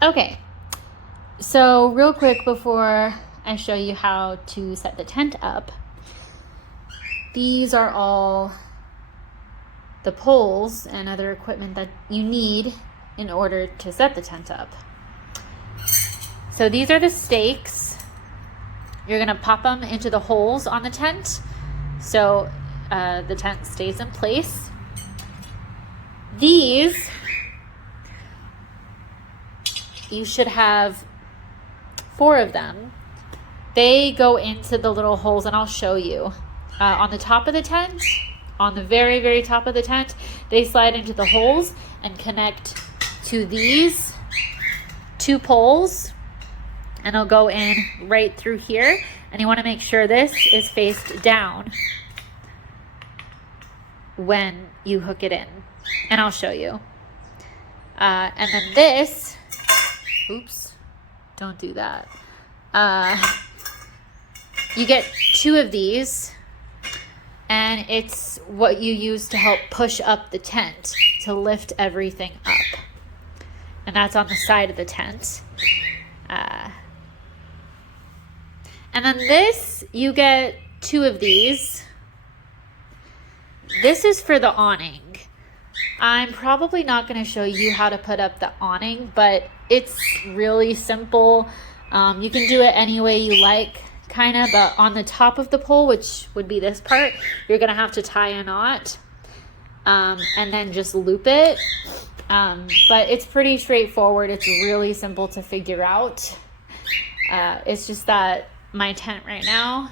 Okay, so real quick before I show you how to set the tent up, these are all the poles and other equipment that you need in order to set the tent up. So these are the stakes. You're gonna pop them into the holes on the tent so the tent stays in place. These, you should have 4 of them. They go into the little holes, and I'll show you. On the top of the tent, on the very, very top of the tent, they slide into the holes and connect to these 2 poles, and it'll go in right through here. And you want to make sure this is faced down when you hook it in, and I'll show you. And then this, oops, don't do that. You get 2 of these, and it's what you use to help push up the tent to lift everything up. And that's on the side of the tent. And then this, you get 2 of these. This is for the awning. I'm probably not going to show you how to put up the awning, but it's really simple. You can do it any way you like, kind of, but on the top of the pole, which would be this part, you're going to have to tie a knot and then just loop it. But it's pretty straightforward. It's really simple to figure out. It's just that my tent right now,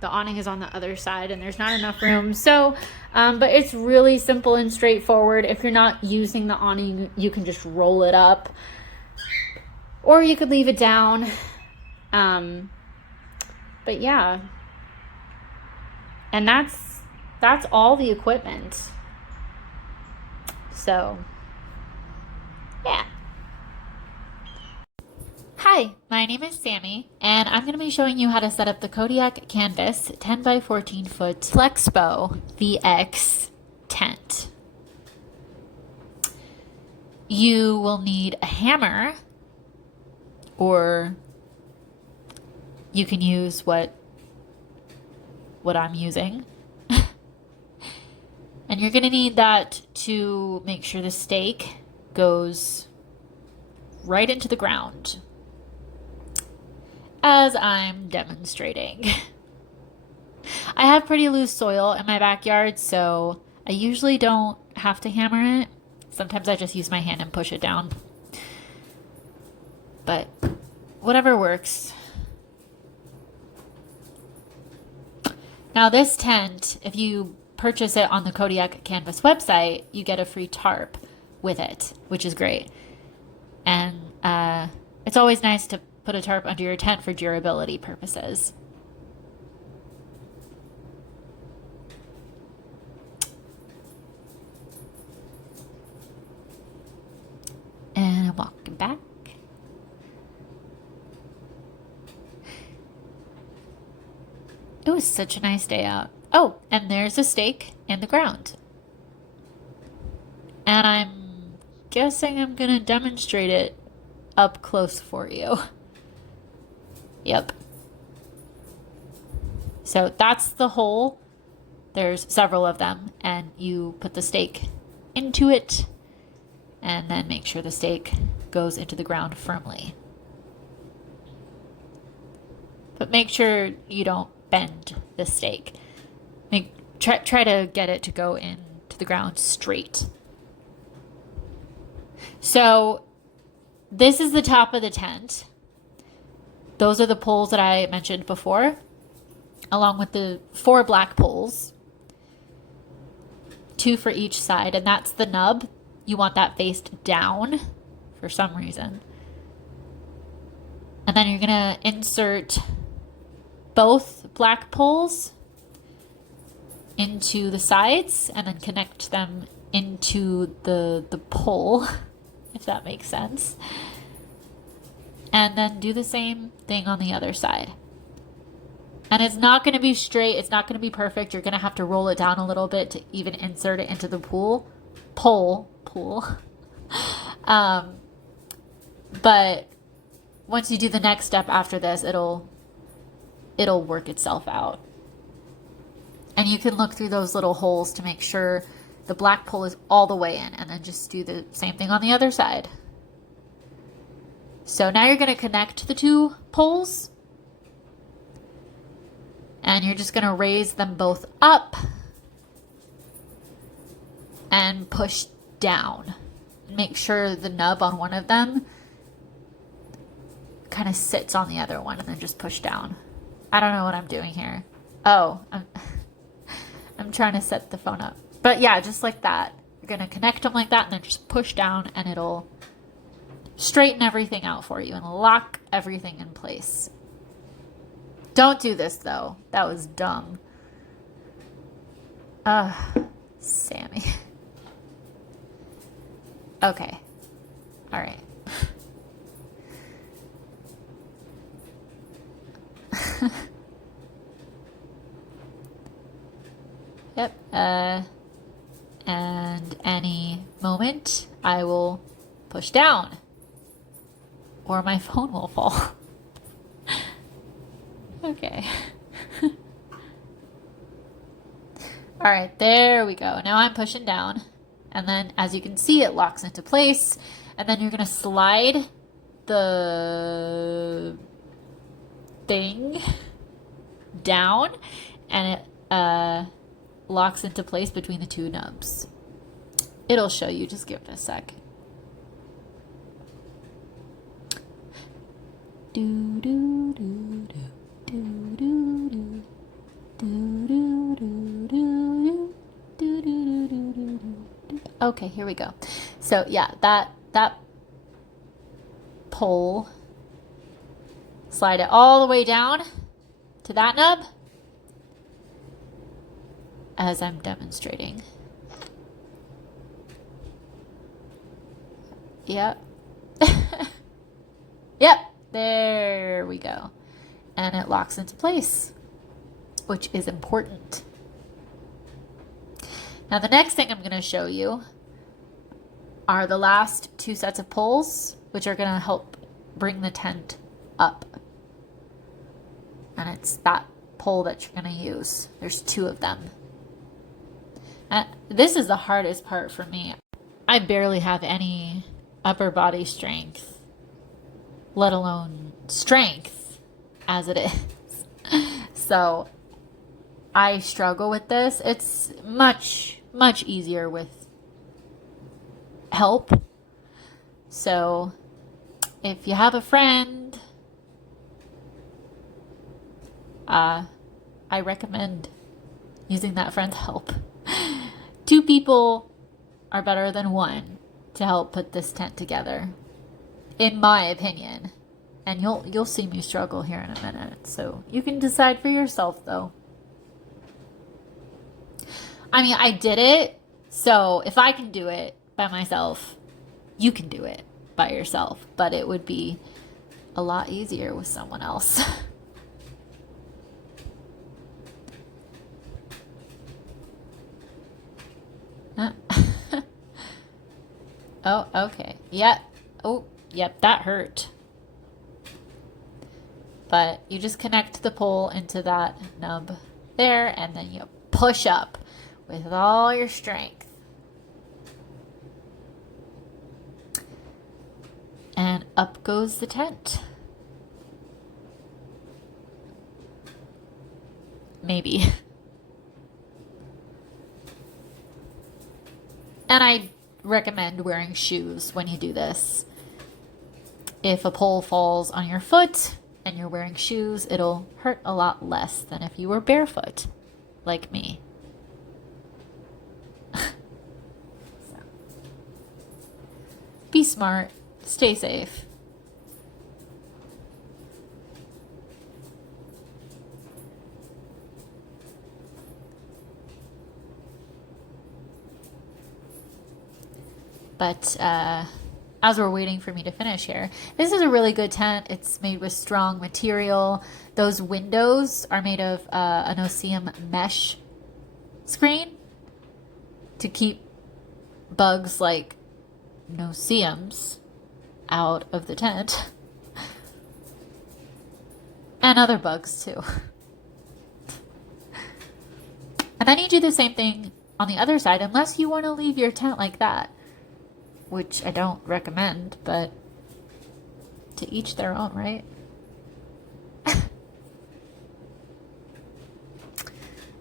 the awning is on the other side and there's not enough room. So, but it's really simple and straightforward. If you're not using the awning, you can just roll it up, or you could leave it down. But yeah, and that's all the equipment. So, yeah. Hi, my name is Sammy, and I'm going to be showing you how to set up the Kodiak Canvas 10 by 14 foot Flexbow VX tent. You will need a hammer, or you can use what I'm using. And you're going to need that to make sure the stake goes right into the ground, as I'm demonstrating. I have pretty loose soil in my backyard, so I usually don't have to hammer it. Sometimes I just use my hand and push it down. But whatever works. Now this tent, if you purchase it on the Kodiak Canvas website, you get a free tarp with it, which is great. And it's always nice to put a tarp under your tent for durability purposes. And walking back. It was such a nice day out. Oh, and there's a stake in the ground. And I'm guessing I'm gonna demonstrate it up close for you. Yep. So that's the hole. There's several of them, and you put the stake into it, and then make sure the stake goes into the ground firmly. But make sure you don't bend the stake. Try to get it to go into the ground straight. So this is the top of the tent. Those are the poles that I mentioned before, along with the 4 black poles, 2 for each side, and that's the nub. You want that faced down for some reason. And then you're gonna insert both black poles into the sides and then connect them into the pole, if that makes sense. And then do the same thing on the other side. And it's not going to be straight. It's not going to be perfect. You're going to have to roll it down a little bit to even insert it into the pole. But once you do the next step after this, it'll work itself out. And you can look through those little holes to make sure the black pole is all the way in, and then just do the same thing on the other side. So now you're going to connect the two poles, and you're just going to raise them both up and push down. Make sure the nub on one of them kind of sits on the other one, and then just push down. I don't know what I'm doing here. Oh, I'm trying to set the phone up. But yeah, just like that. You're going to connect them like that and then just push down, and it'll straighten everything out for you and lock everything in place. Don't do this though. That was dumb. Sammy. Okay. All right. Yep. And any moment I will push down or my phone will fall. Okay. All right, there we go. Now I'm pushing down, and then as you can see, it locks into place, and then you're gonna slide the thing down, and it locks into place between the two nubs. It'll show you, just give it a sec. Do do do do do do do do do do do do do do. Okay, here we go. So yeah, that pole, slide it all the way down to that nub as I'm demonstrating. Yep. Yep, there we go. And it locks into place, which is important. Now the next thing I'm going to show you are the last two sets of poles, which are going to help bring the tent up. And it's that pole that you're going to use. There's two of them. And this is the hardest part for me. I barely have any upper body strength, let alone strength as it is. So I struggle with this. It's much easier with help. So if you have a friend, I recommend using that friend's help. Two people are better than one to help put this tent together, in my opinion. And you'll see me struggle here in a minute, so you can decide for yourself though. I mean, I did it, so if I can do it by myself, you can do it by yourself, but it would be a lot easier with someone else. Oh, okay. Yep. Oh, yep, that hurt. But you just connect the pole into that nub there, and then you push up with all your strength. And up goes the tent. Maybe. And I recommend wearing shoes when you do this. If a pole falls on your foot and you're wearing shoes, it'll hurt a lot less than if you were barefoot, like me. So, be smart, stay safe. But as we're waiting for me to finish here, this is a really good tent. It's made with strong material. Those windows are made of an OCM mesh screen to keep bugs like no-see-ums out of the tent. And other bugs too. And then you do the same thing on the other side, unless you want to leave your tent like that, which I don't recommend, but to each their own, right?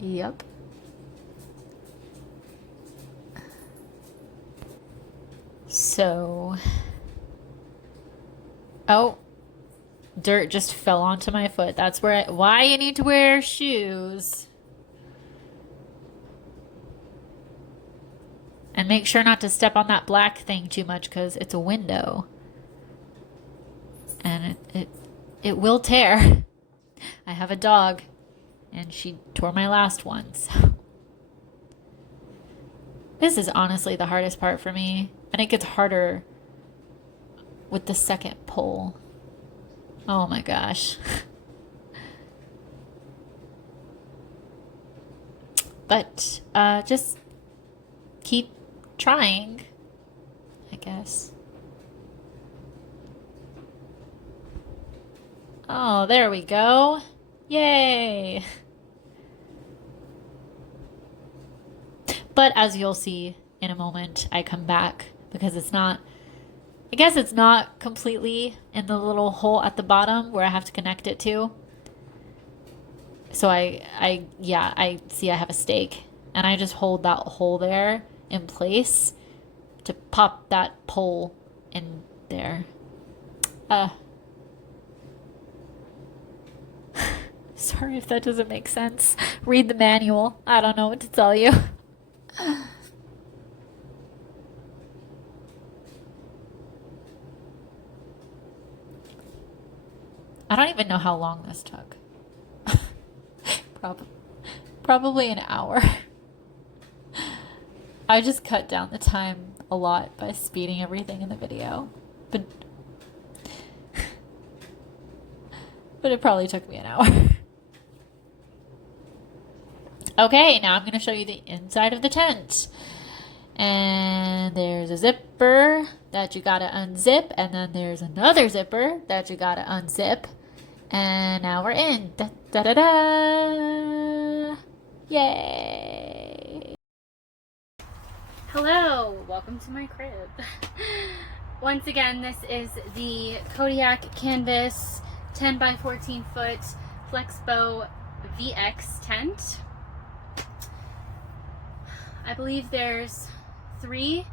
Yep. So, oh, dirt just fell onto my foot. That's why you need to wear shoes. And make sure not to step on that black thing too much because it's a window. And it will tear. I have a dog and she tore my last one. So. This is honestly the hardest part for me. And it gets harder with the second pull. Oh my gosh. But just keep trying, I guess. Oh, there we go. Yay. But as you'll see in a moment, I come back because it's not, I guess it's not completely in the little hole at the bottom where I have to connect it to. So I see I have a stake and I just hold that hole there in place to pop that pole in there. Sorry if that doesn't make sense. Read the manual. I don't know what to tell you. I don't even know how long this took. Probably an hour. I just cut down the time a lot by speeding everything in the video. But it probably took me an hour. Okay, now I'm going to show you the inside of the tent. And there's a zipper that you gotta unzip, and then there's another zipper that you gotta unzip. And now we're in. Da, da, da, da. Yay! Hello, welcome to my crib. Once again, this is the Kodiak Canvas 10 by 14 foot Flexbow VX tent. I believe there's 3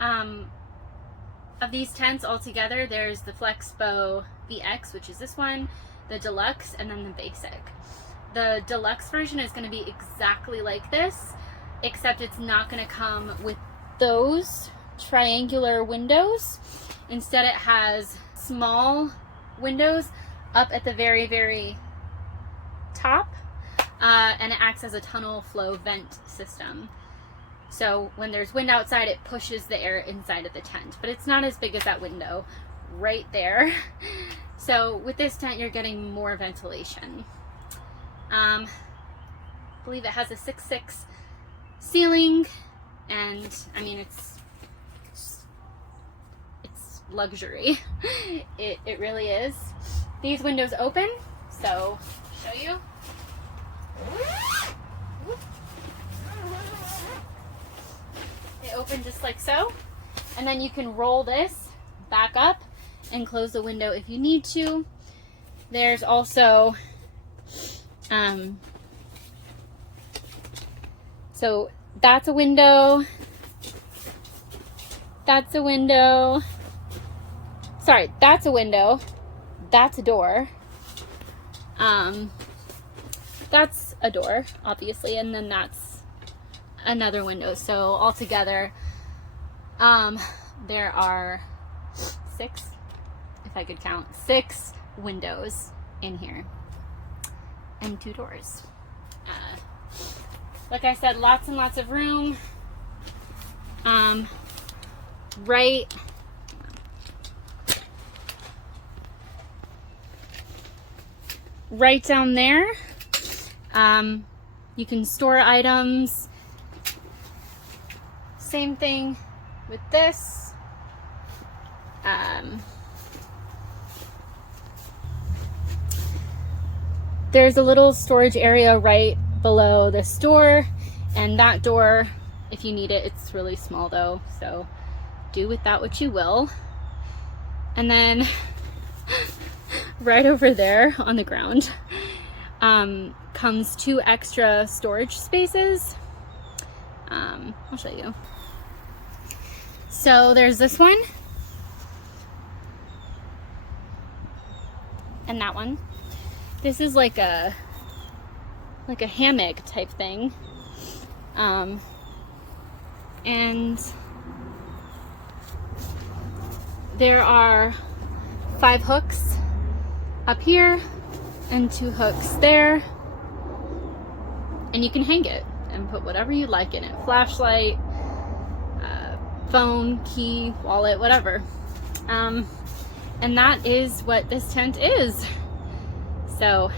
of these tents all together. There's the Flexbow VX, which is this one, the Deluxe, and then the Basic. The Deluxe version is going to be exactly like this, except it's not going to come with those triangular windows. Instead, it has small windows up at the very, very top, and it acts as a tunnel flow vent system. So when there's wind outside, it pushes the air inside of the tent, but it's not as big as that window right there. So with this tent, you're getting more ventilation. I believe it has a 6'6" ceiling, and I mean, it's luxury. It really is. These windows open, so show you. They open just like so, and then you can roll this back up and close the window if you need to. There's also so that's a window, that's a window, sorry, that's a window, that's a door, that's a door obviously, and then that's another window. So altogether there are 6, if I could count, 6 windows in here and 2 doors. Like I said, lots and lots of room. Right down there, you can store items. Same thing with this. There's a little storage area right below this door, and that door, if you need it, it's really small though, so do with that what you will. And then right over there on the ground comes 2 extra storage spaces. I'll show you. So there's this one and that one. This is like a hammock type thing. And there are 5 hooks up here and 2 hooks there. And you can hang it and put whatever you like in it. Flashlight, phone, key, wallet, whatever. And that is what this tent is. So,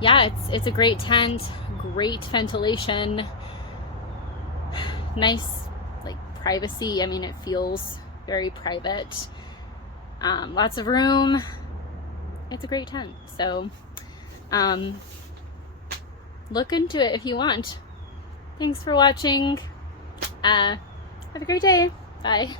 yeah, it's a great tent, great ventilation, nice like privacy. I mean, it feels very private. Lots of room. It's a great tent. So, look into it if you want. Thanks for watching. Have a great day. Bye.